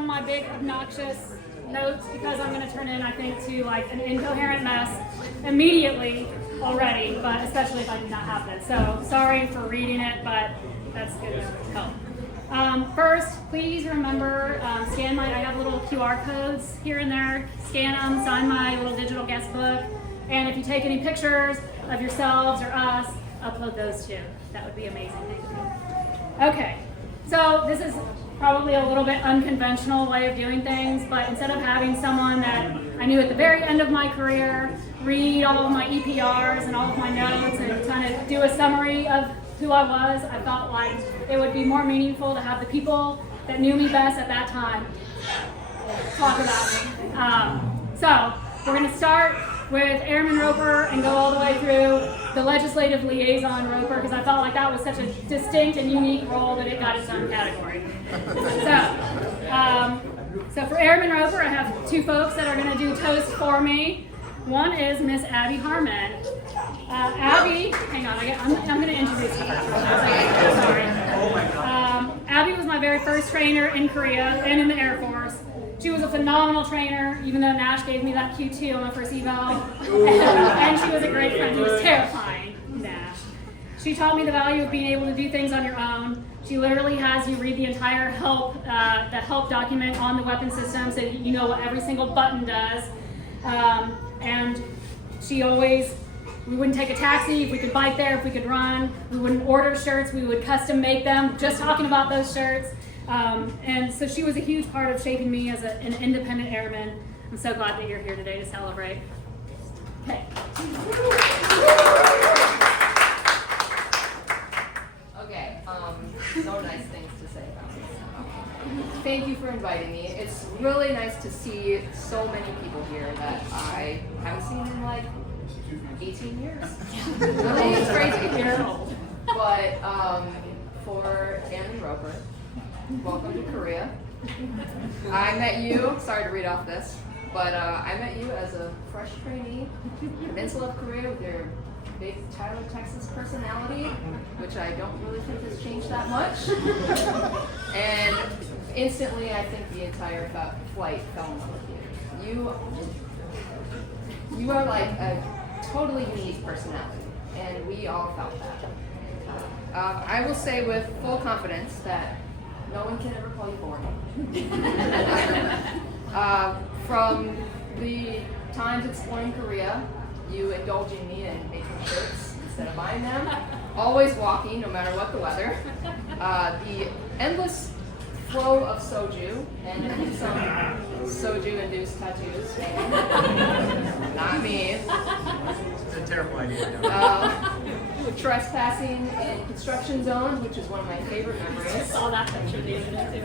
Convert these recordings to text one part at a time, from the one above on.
from my big obnoxious notes because I'm going to turn in, I think, to like an incoherent mess immediately already, but especially if I do not have this. So sorry for reading it, but that's good to help. First, please remember, I have little QR codes here and there. Scan them, sign my little digital guest book, and if you take any pictures of yourselves or us, upload those too. That would be amazing. Thank you. Okay, so this is probably a little bit unconventional way of doing things, but instead of having someone that I knew at the very end of my career read all of my EPRs and all of my notes and kind of do a summary of who I was, I felt like it would be more meaningful to have the people that knew me best at that time talk about me. So we're going to start with Airman Roper and go all the way through the legislative liaison Roper, because I felt like that was such a distinct and unique role that it got its own category. So for Airman Roper, I have two folks that are going to do toast for me. One is Miss Abby Harmon. Abby, hang on, I'm going to introduce her. Sorry. Abby was my very first trainer in Korea and in the Air Force. She was a phenomenal trainer, even though Nash gave me that Q2 on my first eval. And she was a great friend. She was terrifying, Nash. She taught me the value of being able to do things on your own. She literally has you read the entire the help document on the weapon system so that you know what every single button does. And she always, we wouldn't take a taxi if we could bike there, if we could run. We wouldn't order shirts, we would custom make them, just talking about those shirts. And so she was a huge part of shaping me as an independent airman. I'm so glad that you're here today to celebrate. Okay. Okay, no nice things to say about this. Thank you for inviting me. It's really nice to see so many people here that I haven't seen in like 18 years. Really, it's crazy. But for Airman Roper, welcome to Korea. I met you, sorry to read off this, but I met you as a fresh trainee, Peninsula of Korea with your big Tyler, Texas personality, which I don't really think has changed that much. And instantly, I think the entire flight fell in love with you. You are like a totally unique personality, and we all felt that. I will say with full confidence that no one can ever call you boring. From the times exploring Korea, you indulging me in making shirts instead of buying them, always walking no matter what the weather, the endless flow of soju and some soju-induced tattoos. Not me. It's a terrible idea. Trespassing in construction zones, which is one of my favorite memories. I saw that picture the other day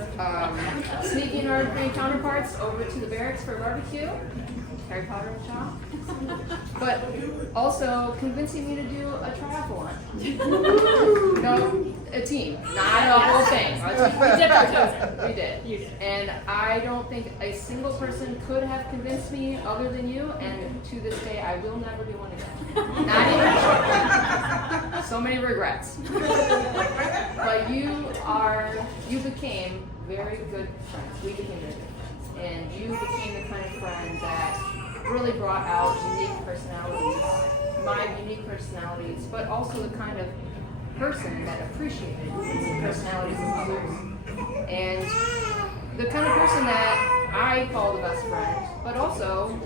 too. Sneaking our Korean counterparts over to the barracks for a barbecue. Harry Potter and Shaw. But also convincing me to do a triathlon. No, a team, not a whole thing. We did. You did. And I don't think a single person could have convinced me other than you, and to this day I will never do one again. Not even a short one. So many regrets. But you became very good friends. We became very good friends. And you became the kind of friend that really brought out unique personalities, my unique personalities, but also the kind of person that appreciated the personalities of others. And the kind of person that I call the best friend, but also,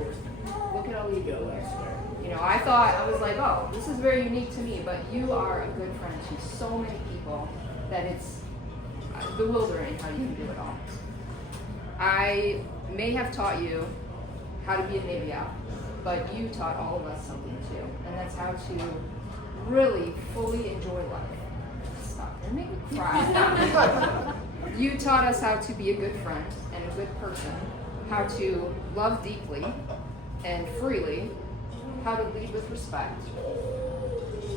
look at all you do. You know, I was like, oh, this is very unique to me, but you are a good friend to so many people that it's bewildering how you can do it all. I may have taught you how to be a Navy out, but you taught all of us something too, and that's how to really fully enjoy life. Stop, you're making me cry. You taught us how to be a good friend and a good person, how to love deeply and freely, how to lead with respect,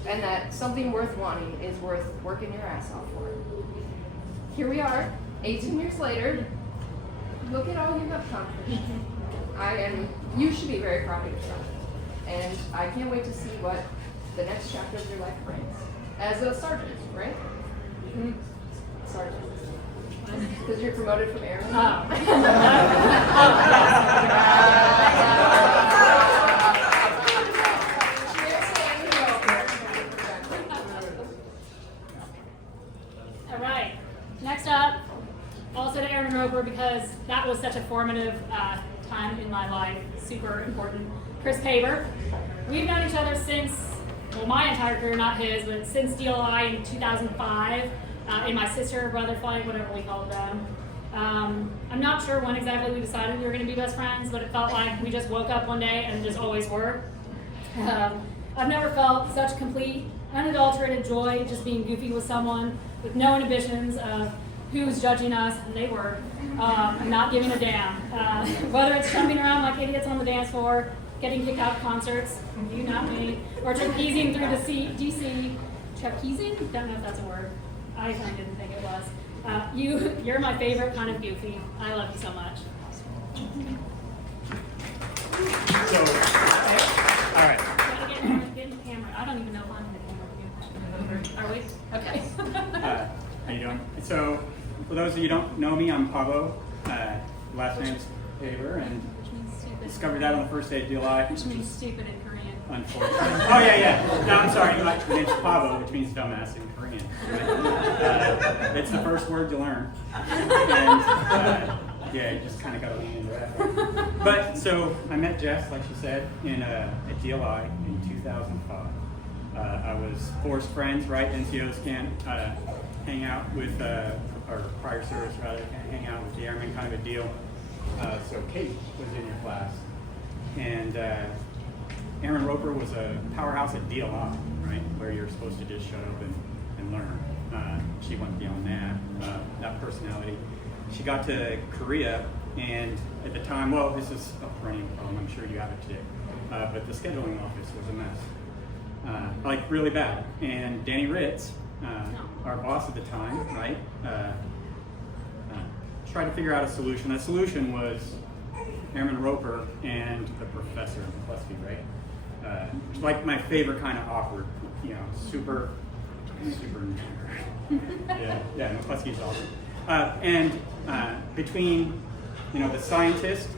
and that something worth wanting is worth working your ass off for. Here we are, 18 years later. Look at all you have accomplished. You should be very proud of yourself. And I can't wait to see what the next chapter of your life brings. As a sergeant, right? Mm-hmm. Sergeant. Because you're promoted from airman. Oh. All right. Next up, also to Aaron Roper, because that was such a formative time in my life, super important. Chris Paver. We've known each other since, well, my entire career, not his, but since DLI in 2005, in my sister or brother flight, whatever we called them. I'm not sure when exactly we decided we were going to be best friends, but it felt like we just woke up one day and just always were. I've never felt such complete, unadulterated joy just being goofy with someone with no inhibitions of who's judging us, and they were, and not giving a damn. Whether it's jumping around like idiots on the dance floor, getting kicked out of concerts, you not me, or trapezing through the DC, trapezing? Don't know if that's a word. I kind of didn't think it was. You're my favorite kind of goofy. I love you so much. So, all right. Get in the camera. I don't even know if I'm in the camera. Are we? Okay. How you doing? So, for those of you who don't know me, I'm Pavo. Last name's Paver, and Which means stupid. discovered that on the first day of DLI. Which means stupid in Korean. Unfortunately. Oh, yeah. No, I'm sorry. My name's Pavo, which means dumbass in Korean. It's the first word you learn. And, yeah, you just kind of got to lean into that. But, so, I met Jess, like she said, at DLI in 2005. I was forced friends, right? NCOs can't hang out with, or prior service rather, can't hang out with the airmen, kind of a deal. So Kate was in your class. And Aaron Roper was a powerhouse at DLI, right? Where you're supposed to just shut up and learn. She went beyond that personality. She got to Korea, and at the time, well, this is a perennial problem, I'm sure you have it today, but the scheduling office was a mess. Like really bad. And Danny Ritz, our boss at the time, right, tried to figure out a solution. That solution was Airman Roper and the professor, McCluskey, right? Like my favorite kind of awkward, super yeah, McCluskey's awesome. And between, the scientist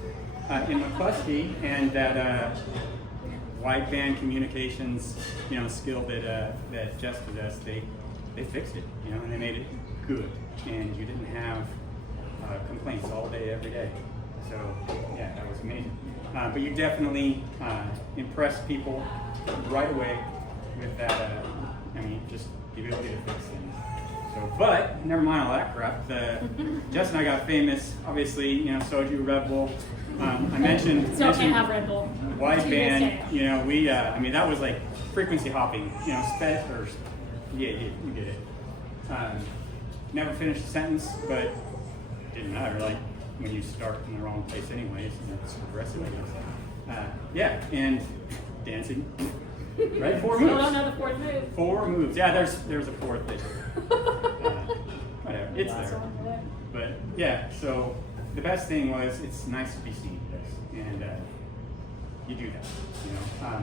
in McCluskey and that wideband communications, skill that Jess possessed, they fixed it, and they made it good, and you didn't have complaints all day, every day. So yeah, that was amazing. But you definitely impressed people right away with that. Just the ability to fix things. So, but never mind all that crap. Jess and I got famous, obviously. Soju, Red Bull. I mentioned. Still can't have Red Bull. Wideband. We. That was like frequency hopping. Sped or yeah, you get it. Never finished a sentence, but it didn't matter. Like when you start in the wrong place, anyways, it's progressive, I guess. Yeah, and dancing. Right, 4 moves. Still don't know the fourth move. 4 moves. Yeah, there's a fourth that. Whatever, it's there. But yeah, so the best thing was it's nice to be seen, and you do that.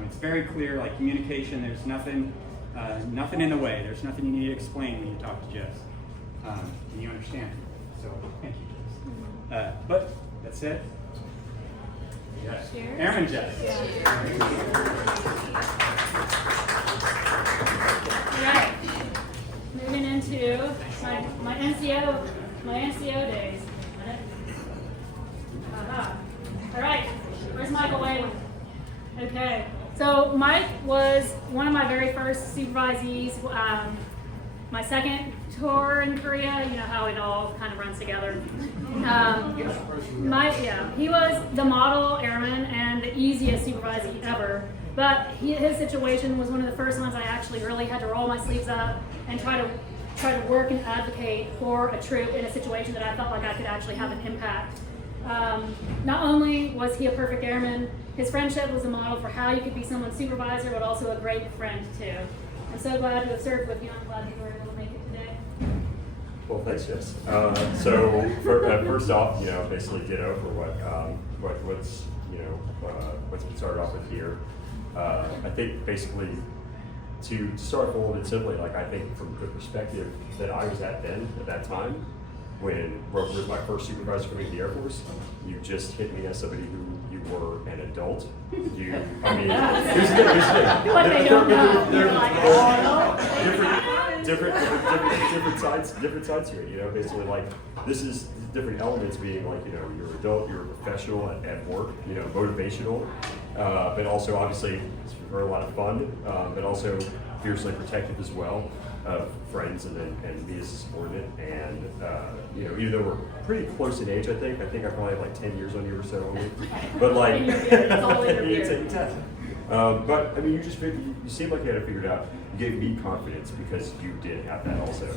It's very clear, like communication. There's nothing in the way. There's nothing you need to explain when you talk to Jess, and you understand. So thank you, Jess. But that's it. Yes. Cheers. Airman Jess. All right. Moving into my NCO days. All right. Where's Michael Whalen? Okay. So Mike was one of my very first supervisees. My second tour in Korea, you know how it all kind of runs together. He was the model airman and the easiest supervisee ever. But his situation was one of the first ones I actually really had to roll my sleeves up and try to work and advocate for a troop in a situation that I felt like I could actually have an impact. Not only was he a perfect airman, his friendship was a model for how you could be someone's supervisor, but also a great friend too. I'm so glad to have served with you. I'm glad you were able to make it today. Well, thanks, Jess. So first off, basically get over what's been started off with here. I think basically to start a little bit simply, like I think from the perspective that I was at that time, when Roper was my first supervisor coming to the Air Force, you just hit me as somebody who you were an adult. I mean, here's the thing. What they don't know. You're like, oh, different sides to it. You know, basically like this is different elements being like, you know, you're an adult, you're a professional at work, you know, motivational, but also obviously it's a lot of fun, but also fiercely protective as well of friends and me as a subordinate. And you know, even though we're pretty close in age, I think I probably have like 10 years on you or so only. But like, In your beard. It's all in your beard. Exactly. But I mean, you seem like you had it figured out. You gave me confidence because you did have that also.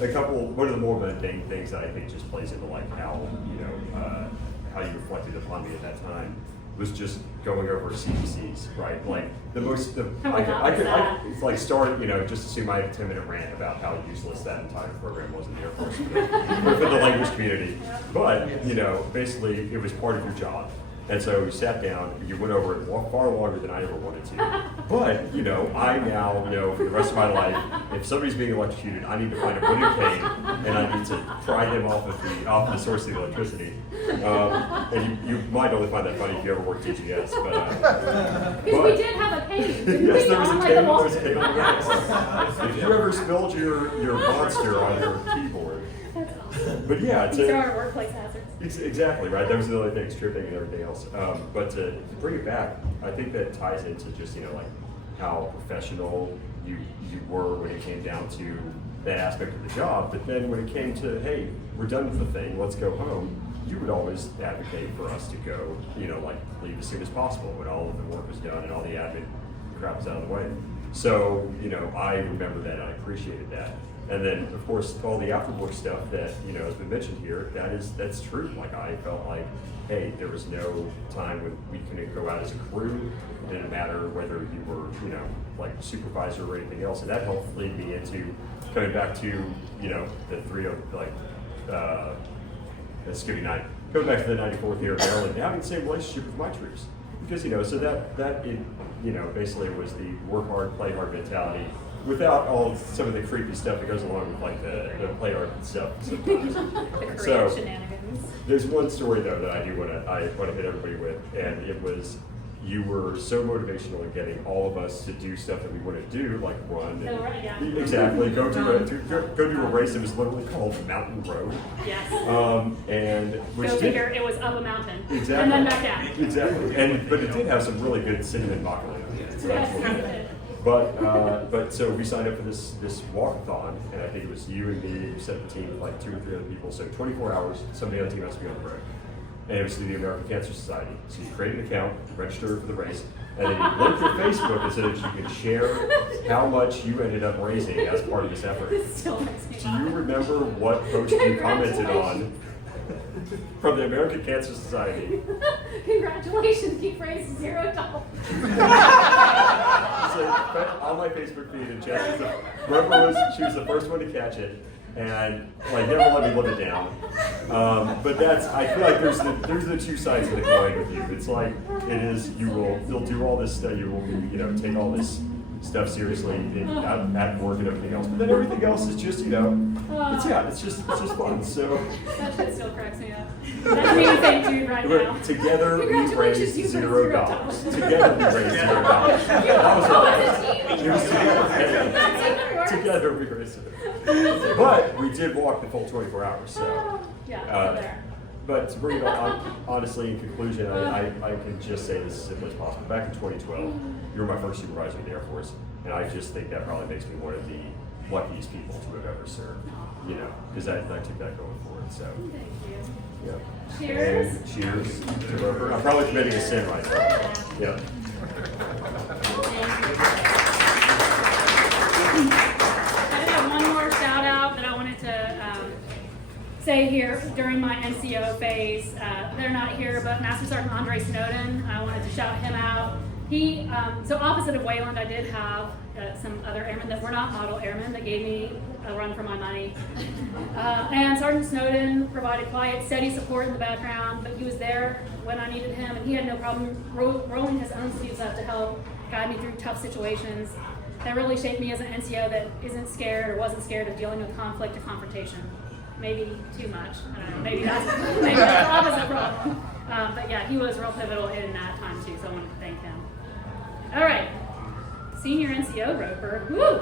One of the more mundane things that I think just plays into like how, you know, how you reflected upon me at that time was just going over CPCs, right? Like it's like start, you know, just assume I have a 10-minute rant about how useless that entire program was in the Air Force for the language community. But, you know, basically it was part of your job. And so you sat down, you went over it far longer than I ever wanted to. But, you know, I now, you know, for the rest of my life, if somebody's being electrocuted, I need to find a window pane and I need to pry them off of the source of the electricity. And you might only find that funny if you ever worked TGS. Because we did have a page, didn't Yes, we? there was a On, like, cane. the There wall. was a cane on the yes. If you ever spilled your monster on your keyboard. That's awesome. But yeah, These are our workplace hazards. Exactly, right? That was the other thing, stripping and everything else. But to bring it back, I think that ties into just, you know, like how professional you were when it came down to that aspect of the job. But then when it came to, hey, we're done with the thing, let's go home, you would always advocate for us to go, you know, like leave as soon as possible when all of the work was done and all the admin crap was out of the way. So, you know, I remember that and I appreciated that. And then, of course, all the afterwork stuff that, you know, has been mentioned here, that's true. Like, I felt like, hey, there was no time when we couldn't go out as a crew. It didn't matter whether you were, you know, like supervisor or anything else. And that helped lead me into coming back to, you know, the Thanksgiving night, coming back to the 94th year of Maryland, and having the same relationship with my troops. Because, you know, so that you know, basically was the work hard, play hard mentality, without some of the creepy stuff that goes along with like the play hard stuff sometimes. The So, Korean shenanigans. there's one story though that I want to hit everybody with, and it was you were so motivational in getting all of us to do stuff that we want to do, like run. No, right, yeah. Exactly. Go do a race that was literally called Mountain Road. Yes. And which Go did, figure, it was up a mountain. Exactly. And then back down. Exactly. But it did have some really good cinnamon broccoli. So that's what we did. Yes. But so we signed up for this walkathon, and I think it was you and me, you set the team with like 2 or 3 other people, so 24 hours, somebody on the team has to be on the road. And it was through the American Cancer Society. So you create an account, register for the race, and then you link your Facebook so that you can share how much you ended up raising as part of this effort. This still makes me Do you laugh. remember what post you commented on from the American Cancer Society? Congratulations, keep raising $0. So on my Facebook feed, and Jess she was the first one to catch it, and like never let me live it down. But I feel like there's the two sides of the coin with you. It's like you'll do all this stuff, you will you know take all this stuff seriously at work and everything else. But then everything else is just it's just fun. So That shit still cracks me up. That's me saying to you right now. together we raised Congratulations, you raised $0. $0. Together we raised $0. That was it was together we raised it. But we did walk the full 24 hours. So. Yeah, there. But to bring it on, honestly, in conclusion, I can just say this as simply as possible. Back in 2012, you were my first supervisor in the Air Force, and I just think that probably makes me one of the luckiest people to have ever served. You know, because I took that going forward. So, Thank you. yeah. Cheers. And cheers to Roper. I'm probably committing a sin right now. Yeah. I have one more shout out that I wanted to say here during my NCO phase. They're not here, but Master Sergeant Andre Snowden, I wanted to shout him out. He, so opposite of Wayland, I did have some other airmen that were not model airmen that gave me a run for my money. And Sergeant Snowden provided quiet, steady support in the background, but he was there when I needed him, and he had no problem rolling his own sleeves up to help guide me through tough situations. That really shaped me as an NCO that isn't scared or wasn't scared of dealing with conflict or confrontation. maybe too much. I don't know, maybe that's the opposite problem. But yeah, he was real pivotal in that time too, so I wanted to thank him. All right, senior NCO roper. Woo!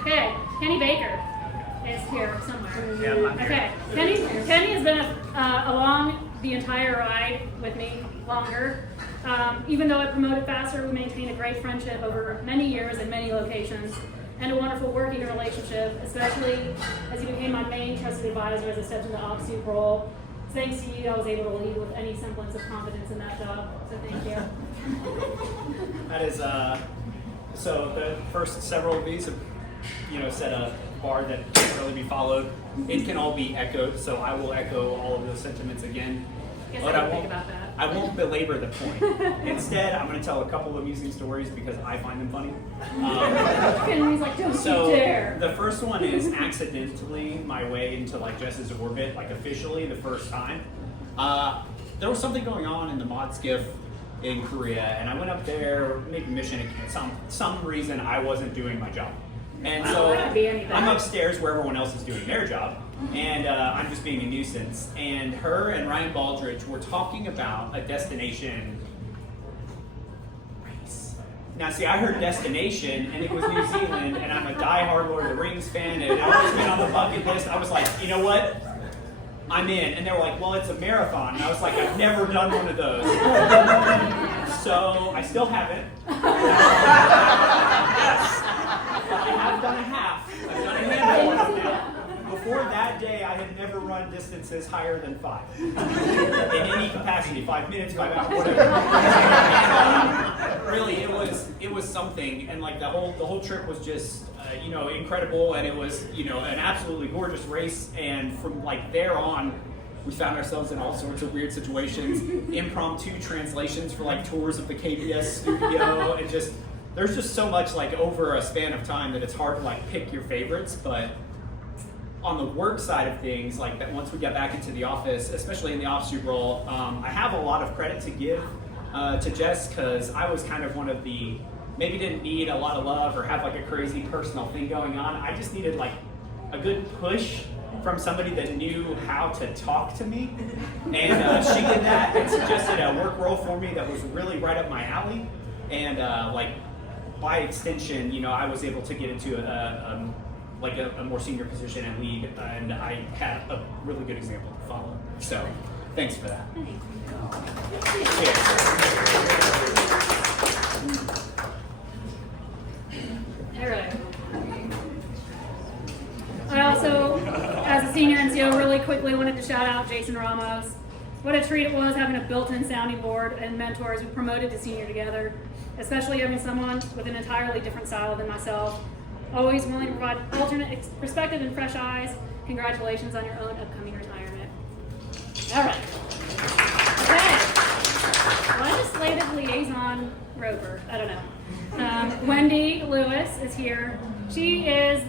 Okay, Kenny Baker is here somewhere. Yeah, I'm here. Okay, Kenny has been along the entire ride with me longer. Even though I promoted faster, we maintained a great friendship over many years in many locations, and a wonderful working relationship, especially as you became my main trusted advisor as I stepped into the ops soup role. Thanks to you, I was able to lead with any semblance of confidence in that job, so thank you. That is, so the first several of these have, set a bar that can't really be followed. It can all be echoed, so I will echo all of those sentiments again. Guess But I I didn't think won't, about that. I won't belabor the point. Instead, I'm going to tell a couple of amusing stories because I find them funny. Kenny's like, don't So you dare. the first one is accidentally my way into like Jess's orbit, like officially the first time. There was something going on in the mod skiff in Korea, and I went up there, maybe mission again. Some reason I wasn't doing my job, and so That could be anything. I'm upstairs where everyone else is doing their job, and I'm just being a nuisance. And her and Ryan Baldridge were talking about a destination race. Now, see, I heard destination, and it was New Zealand, and I'm a diehard Lord of the Rings fan, and it had always been on the bucket list. I was like, you know what? I'm in. And they were like, well, it's a marathon. And I was like, I've never done one of those. So I still haven't. Yes. But I have done a half. I've done a handful now. Before that day, I had never run distances higher than 5. In any capacity, 5 minutes, 5 hours, whatever. And, really, it was something. And like the whole trip was just incredible, and it was an absolutely gorgeous race. And from like there on, we found ourselves in all sorts of weird situations, impromptu translations for like tours of the KBS studio, and there's just so much like over a span of time that it's hard to like pick your favorites. But on the work side of things, like that, once we got back into the office, especially in the ops soup role, I have a lot of credit to give to Jess, because I was kind of one of the maybe didn't need a lot of love or have like a crazy personal thing going on. I just needed like a good push from somebody that knew how to talk to me. And she did that and suggested a work role for me that was really right up my alley. And like by extension, I was able to get into a more senior position and lead, and I had a really good example to follow. So thanks for that. All right. I also, as a senior NCO, really quickly wanted to shout out Jason Ramos. What a treat it was having a built-in sounding board and mentors who promoted to senior together, especially having someone with an entirely different style than myself. Always willing to provide alternate perspective and fresh eyes. Congratulations on your own upcoming retirement. All right. Okay. Legislative liaison roper. I don't know. Wendy Lewis is here. She is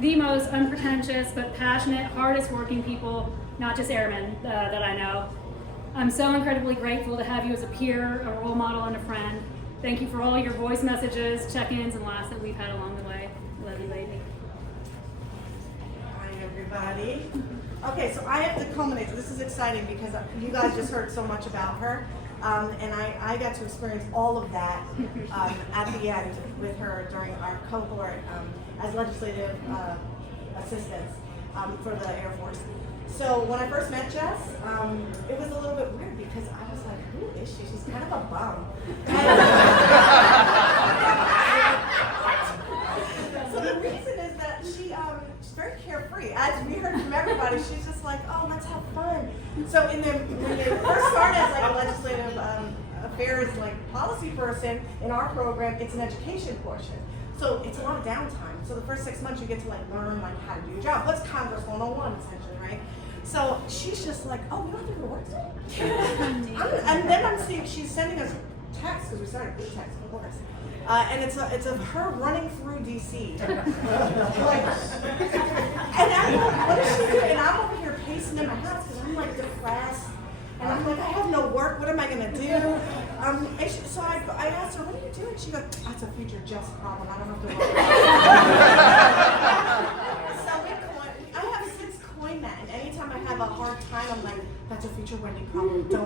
the most unpretentious but passionate, hardest working people, not just airmen, that I know. I'm so incredibly grateful to have you as a peer, a role model, and a friend. Thank you for all your voice messages, check-ins, and laughs that we've had along the way. Love you, baby. Hi, everybody. Okay, so I have to culminate. This is exciting because you guys just heard so much about her. And I got to experience all of that at the end with her during our cohort as legislative assistants for the Air Force. So when I first met Jess, it was a little bit weird because I was like, who is she? She's kind of a bum. So the reason is that she's very carefree. As we heard from everybody, she's just like, oh, let's have fun. So when they first started as like a legislative affairs like policy person in our program, it's an education portion. So it's a lot of downtime. So the first 6 months you get to like learn like how to do your job. What's Congress 101 essentially, right? So she's just like, oh, we don't have to go to work today? And then I'm seeing she's sending us texts, because we started with text, of course. And it's of her running through DC. Like, and I'm like, what is she doing? And I'm over here pacing in my house because I'm like depressed. And I'm like, I have no work. What am I gonna do? So I asked her, what are you doing? She goes, that's a future Jess problem. I don't have to worry. So I have 6 coin men. Anytime I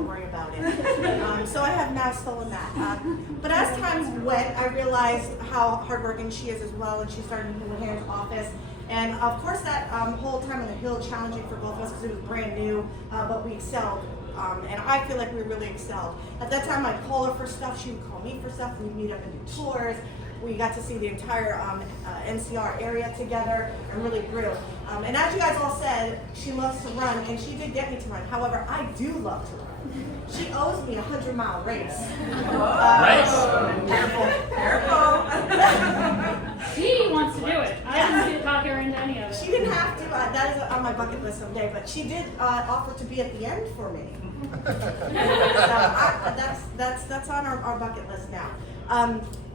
don't worry about it. So I have now stolen that. But as times went, I realized how hardworking she is as well, and she started in Luann's office. And of course that whole time on the Hill, challenging for both of us because it was brand new, but we excelled. And I feel like we really excelled. At that time, I'd call her for stuff, she would call me for stuff, we'd meet up and do tours. We got to see the entire NCR area together and really grew. And as you guys all said, she loves to run, and she did get me to run. However, I do love to run. She owes me a 100-mile race. Careful. She wants to do it. I didn't talk her into any of it. She didn't have to. That is on my bucket list someday. But she did offer to be at the end for me. So that's on our bucket list now.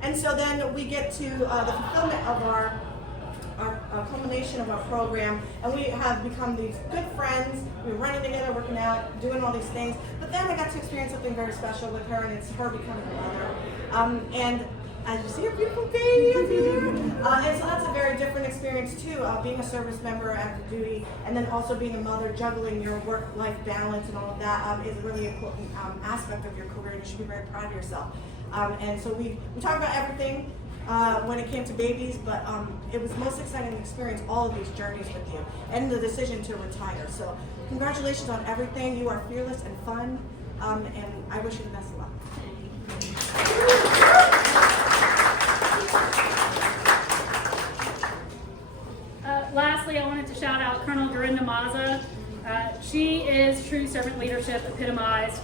And so then we get to the fulfillment of our culmination of our program, and we have become these good friends. We're running together, working out, doing all these things. But then I got to experience something very special with her, and it's her becoming a mother. And as you see, her beautiful baby is here. And so that's a very different experience too, being a service member active duty, and then also being a mother, juggling your work-life balance and all of that is a really important aspect of your career, and you should be very proud of yourself. And so we talked about everything when it came to babies, but it was the most exciting to experience all of these journeys with you and the decision to retire. So congratulations on everything. You are fearless and fun, and I wish you the best of luck. Lastly, I wanted to shout out Colonel Dorinda Maza. She is true servant leadership epitomized.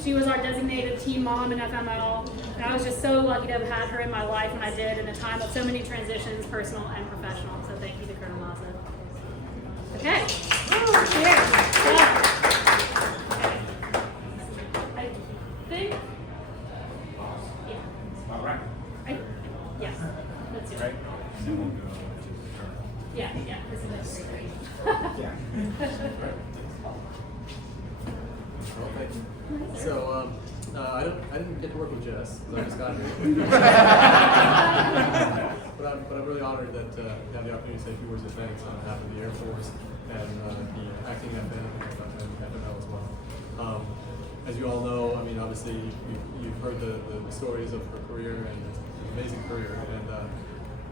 She was our designated team mom in FML, and I was just so lucky to have had her in my life when I did in a time of so many transitions, personal and professional. So thank you to Colonel Maza. Okay. I think. Yeah. All right. Yes. Let's do it. Right. Yeah. This is it. Yeah. Well, thank you. So, I didn't get to work with Jess because I just got here. but I'm really honored that I have the opportunity to say a few words of thanks on behalf of the Air Force and the acting FM and FML as well. As you all know, I mean, obviously you've heard the stories of her career, and it's an amazing career. And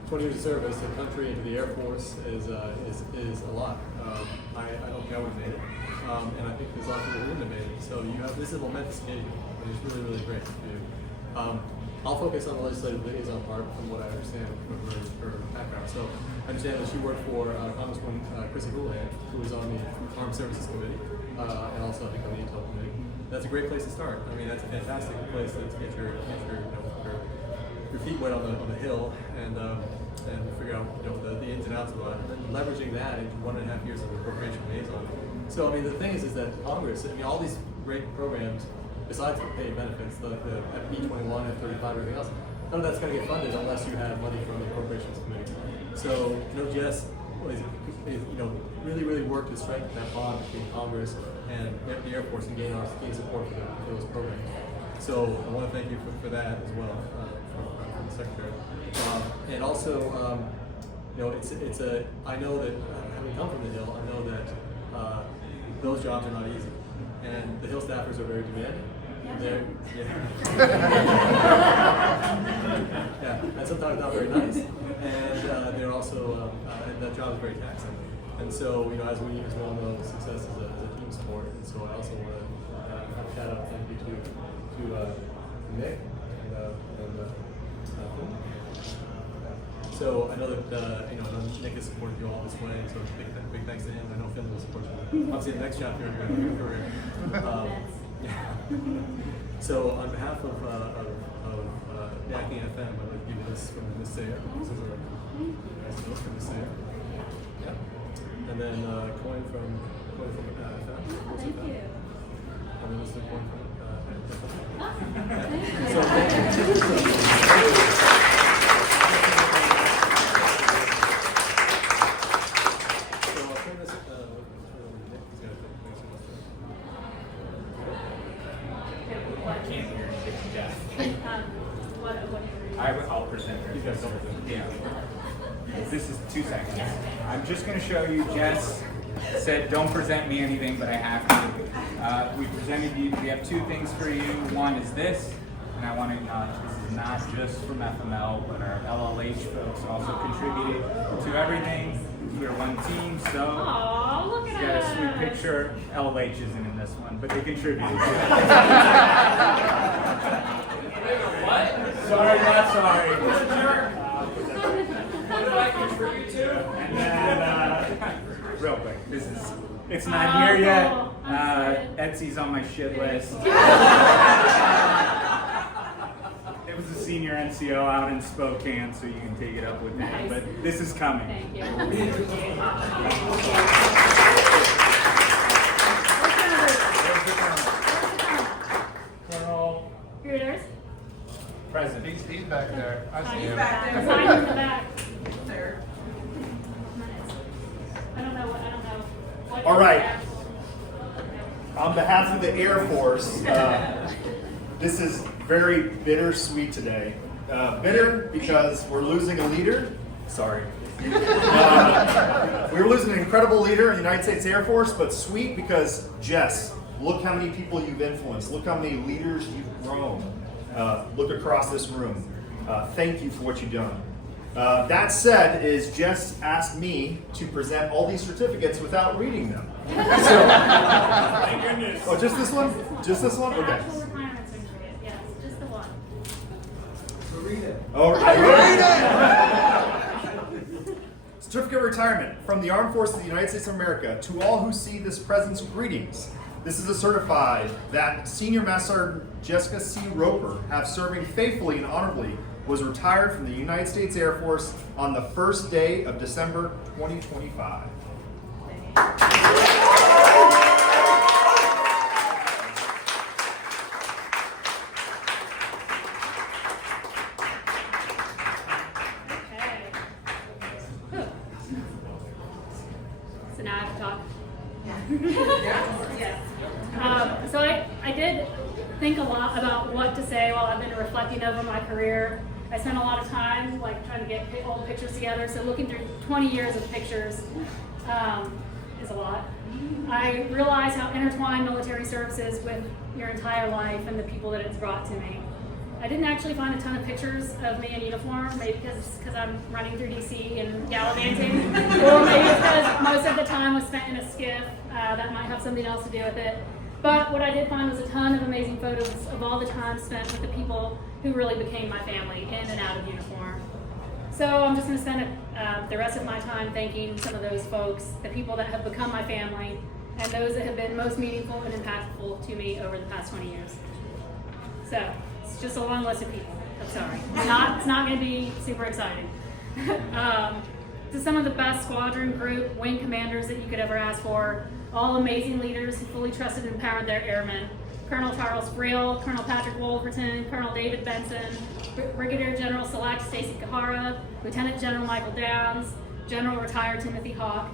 20 years of service to the country and to the Air Force is a lot. I don't think I would have made it. And I think there's a lot of people who wouldn't have made it. So this is a momentous occasion, and it's really, really great to do. I'll focus on the legislative liaison part from what I understand from her background. So I understand that she worked for Congresswoman Chrissy Houlihan, who was on the Armed Services Committee, and also I think on the Intel Committee. That's a great place to start. I mean, that's a fantastic place to get your feet wet on the Hill and figure out the ins and outs of it, and then leveraging that into 1.5 years of appropriation liaison. So I mean, the thing is that Congress, I mean, all these great programs, besides the paid benefits, the F-21, F-35, everything else, none of that's going to get funded unless you have money from the Appropriations Committee. So Jess really worked to strengthen that bond between Congress and the Air Force and gain support for those programs. So I want to thank you for that as well, from the Secretary. And also, I know that having come from the Hill, I know that those jobs are not easy, and the Hill staffers are very demanding. And sometimes not very nice, and they're also and that job is very taxing. And so, as we all know, success is a team sport. And so I also want to have a shout out thank you to Nick and so I know that Nick has supported you all this way, so big thanks to him. I know Finn will support you. Obviously, the next chapter in your career. So on behalf of the Acting FM, I'd like to give you this from Miss Sayer. This is a nice note from Miss Sayer. Yeah. And then coin from FM. Thank you. And then this is a coin from So thank you. I'll present her. Yeah. This is 2 seconds. I'm just going to show you Jess said, don't present me anything, but I have to. We presented you, we have two things for you. One is this, and I want to acknowledge this is not just from FML, but our LLH folks also contributed to everything. We're one team, so Aw, look you at got a us. sweet picture. LLH isn't in this one, but they contributed to it. Sorry, not sorry. What did I contribute to? And then, real quick, it's not here yet. Etsy's on my shit list. It was a senior NCO out in Spokane, so you can take it up with him. Nice. But this is coming. Thank you. Colonel, Hooters. President. He's back there. I see He's him. back there. Sign in the back. There. I don't know what. All right. On behalf of the Air Force, this is very bittersweet today. Bitter because we're losing a leader. Sorry. We're losing an incredible leader in the United States Air Force, but sweet because, Jess, look how many people you've influenced. Look how many leaders you've grown. Look across this room. Thank you for what you've done. That said, is Jess asked me to present all these certificates without reading them. Thank goodness. Oh, just this one? Just this one? Okay. Actual retirement certificate. Yes, just the one. Oh, read it. Certificate of Retirement from the Armed Forces of the United States of America. To all who see this presence, greetings. This is a certified that Senior Master Sergeant Jessica C. Roper, have serving faithfully and honorably, was retired from the United States Air Force on the first day of December 2025. Okay. Whew. So now I have to talk. Yeah. So I did think a lot about what to say while I've been reflecting over my career. I spent a lot of time like trying to get old pictures together. So looking through 20 years of pictures is a lot. I realize how intertwined military service is with your entire life and the people that it's brought to me. I didn't actually find a ton of pictures of me in uniform, maybe because I'm running through DC and gallivanting, or maybe because most of the time was spent in a skiff. That might have something else to do with it. But what I did find was a ton of amazing photos of all the time spent with the people who really became my family in and out of uniform. So I'm just going to spend the rest of my time thanking some of those folks, the people that have become my family, and those that have been most meaningful and impactful to me over the past 20 years. So it's just a long list of people. I'm sorry. It's not going to be super exciting. To some of the best squadron, group, wing commanders that you could ever ask for, all amazing leaders who fully trusted and empowered their airmen. Colonel Charles Brill, Colonel Patrick Wolverton, Colonel David Benson, Brigadier General Select Stacy Kahara, Lieutenant General Michael Downs, General Retired Timothy Hawk.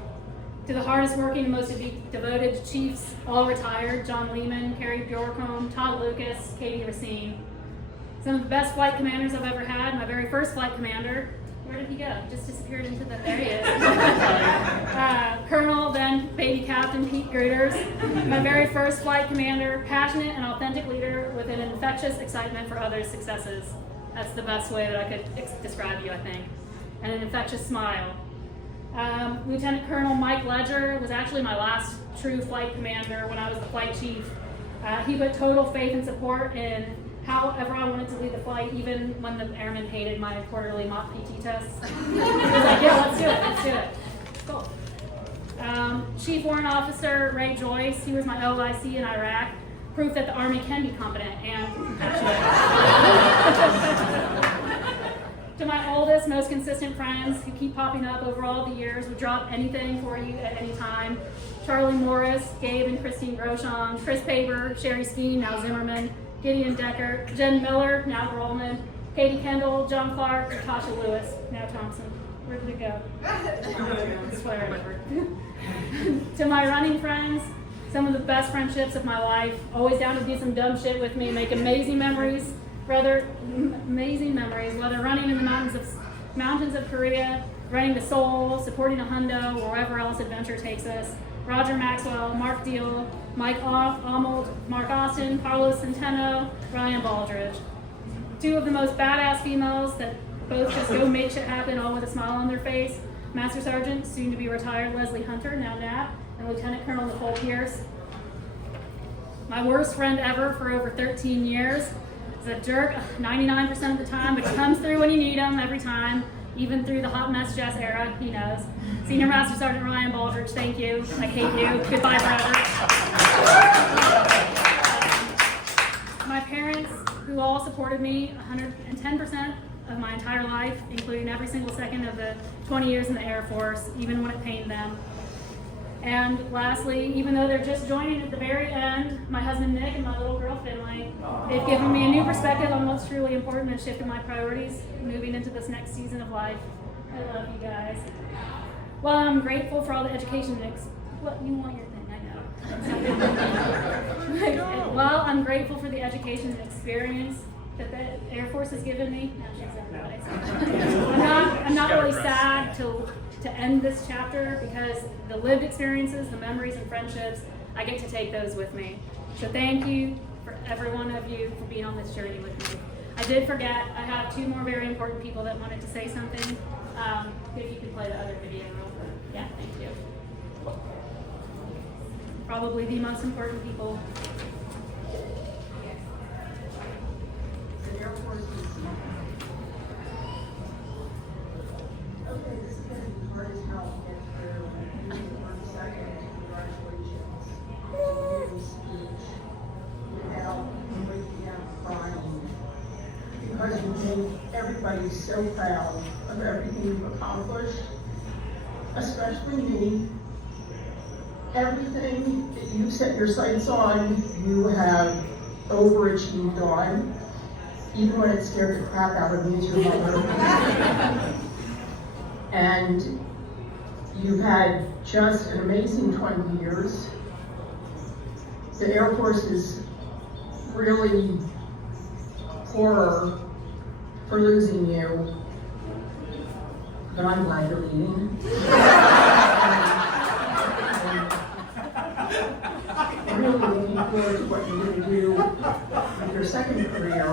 To the hardest working and most devoted chiefs, all retired, John Lehman, Carrie Bjorkholm, Todd Lucas, Katie Racine. Some of the best flight commanders I've ever had, my very first flight commander, where did he go? Just disappeared into the, there he is. Colonel, then baby captain Pete Gruters, my very first flight commander, passionate and authentic leader with an infectious excitement for others' successes. That's the best way that I could describe you, I think. And an infectious smile. Lieutenant Colonel Mike Ledger was actually my last true flight commander when I was the flight chief. He put total faith and support in however I wanted to lead the flight, even when the airmen hated my quarterly mock PT tests. He was like, yeah, let's do it. Cool. Chief Warrant Officer Ray Joyce, he was my OIC in Iraq, proof that the Army can be competent and passionate. To my oldest, most consistent friends who keep popping up over all the years, would drop anything for you at any time. Charlie Morris, Gabe and Christine Rochon, Chris Paper, Sherry Skeen, now Zimmerman, Gideon Decker, Jen Miller, now Grohlman, Katie Kendall, John Clark, Natasha Lewis, now Thompson. Where did it go? I swear I remember. To my running friends, some of the best friendships of my life, always down to do some dumb shit with me, make amazing memories, whether running in the mountains of Korea, running to Seoul, supporting a hundo, or wherever else adventure takes us. Roger Maxwell, Mark Deal, Mike Arnold, Mark Austin, Carlos Centeno, Ryan Baldridge. Two of the most badass females that both just go make shit happen, all with a smile on their face. Master Sergeant, soon to be retired Leslie Hunter, now Nat, and Lieutenant Colonel Nicole Pierce. My worst friend ever for over 13 years. Is a jerk 99% of the time, but he comes through when you need him every time, even through the hot mess Jess era, he knows. Senior Master Sergeant Ryan Baldridge, thank you. I hate you. Goodbye forever. My parents, who all supported me 110% of my entire life, including every single second of the 20 years in the Air Force, even when it pained them. And lastly, even though they're just joining at the very end, my husband Nick and my little girl Finley, they've given me a new perspective on what's truly important and shifted my priorities moving into this next season of life. I love you guys. Well, I'm grateful for all the education What, you want your thing, I know. Well, I'm grateful for the education and experience that the Air Force has given me. No, she's in the place. I'm not really sad to end this chapter because the lived experiences, the memories and friendships, I get to take those with me. So thank you for every one of you for being on this journey with me. I did forget, I have two more very important people that wanted to say something. If you could play the other video real quick. Yeah, thank you. Probably the most important people. Okay, this is going to be hard as hell to get through. And one second, congratulations. Your speech without breaking out crying. Because you make everybody so proud of everything you've accomplished, especially me. Everything that you set your sights on, you have overachieved on. Even when it scared the crap out of me as your mother. And you've had just an amazing 20 years. The Air Force is really poorer for losing you, but I'm glad you're leaving. I'm really looking forward to what you're going to do with your second career.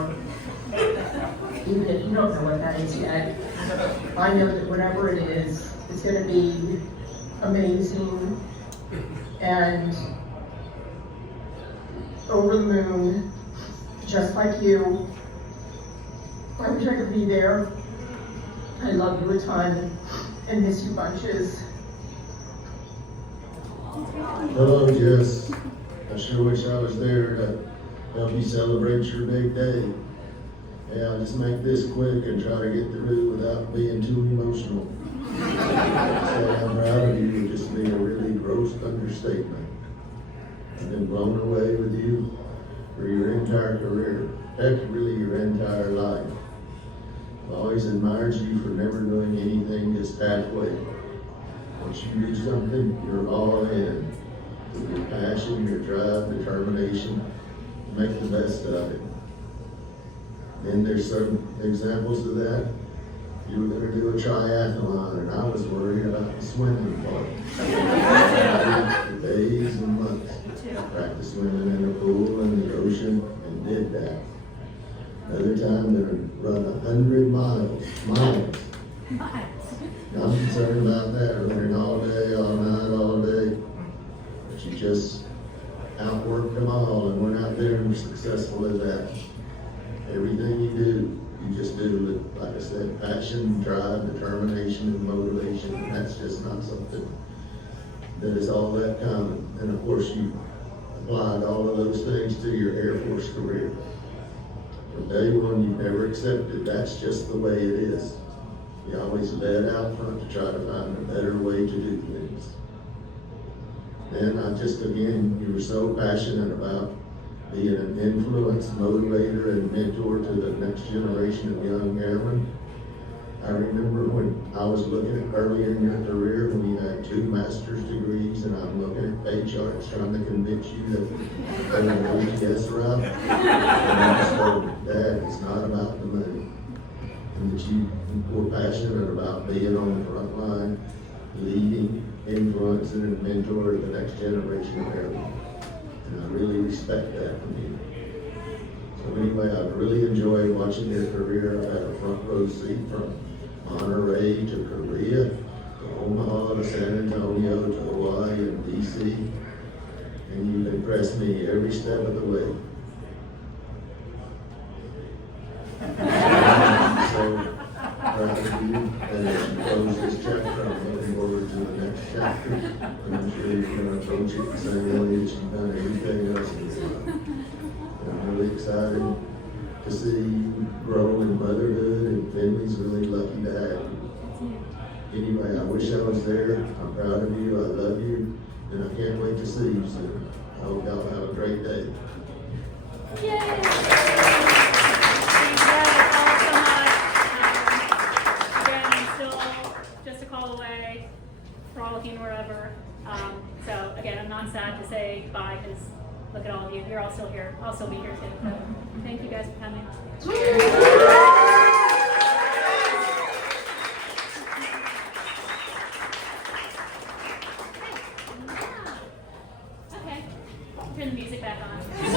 Even if you don't know what that is yet, I know that whatever it is, it's going to be amazing and over the moon, just like you. I wish I could be there. I love you a ton and miss you bunches. Hello, Jess. I sure wish I was there to help you celebrate your big day. Yeah, I'll just make this quick and try to get through without being too emotional. Say I'm proud of you would just be a really gross understatement. I've been blown away with you for your entire career, heck, really your entire life. I've always admired you for never doing anything just halfway. Once you do something, you're all in. With your passion, your drive, determination, make the best of it. Then there's some examples of that. You were going to do a triathlon, and I was worried about the swimming part. For days and months, practiced swimming in the pool and the ocean, and did that. Another time, they would run 100 miles. I'm concerned about that, running all day, all night, all day. But you just outworked them all and went out there and were successful at that. Everything you do, you just do with, like I said, passion, drive, determination, and motivation. And that's just not something that is all that common. And of course, you applied all of those things to your Air Force career. From day one, you never accepted that's just the way it is. You always led out front to try to find a better way to do things. Then again, you were so passionate about being an influence, motivator, and mentor to the next generation of young airmen. I remember when I was looking at earlier in your career when you had 2 master's degrees, and I'm looking at pay charts trying to convince you that they were an ATS route. And I just told Dad, it's not about the money. And and that you were passionate about being on the front line, leading, influencing, and mentoring the next generation of airmen. And I really respect that from you. So anyway, I've really enjoyed watching your career. I've had a front row seat from Monterey to Korea, to Omaha, to San Antonio, to Hawaii and DC. And you've impressed me every step of the way. I'm so proud of you, and as you close this chapter, I'm looking forward to the next chapter. And I'm sure you're going to approach it the same way that you've done everything else in your life. And I'm really excited to see you grow in motherhood, and Finley's really lucky to have you. Anyway, I wish I was there. I'm proud of you. I love you. And I can't wait to see you soon. I hope y'all have a great day. Yay! Thank you guys all so much. Again, I'm still just a call away, frolicking wherever. So again, I'm not sad to say bye because look at all of you. You're all still here. I'll still be here too. So thank you guys for coming. Okay, turn the music back on.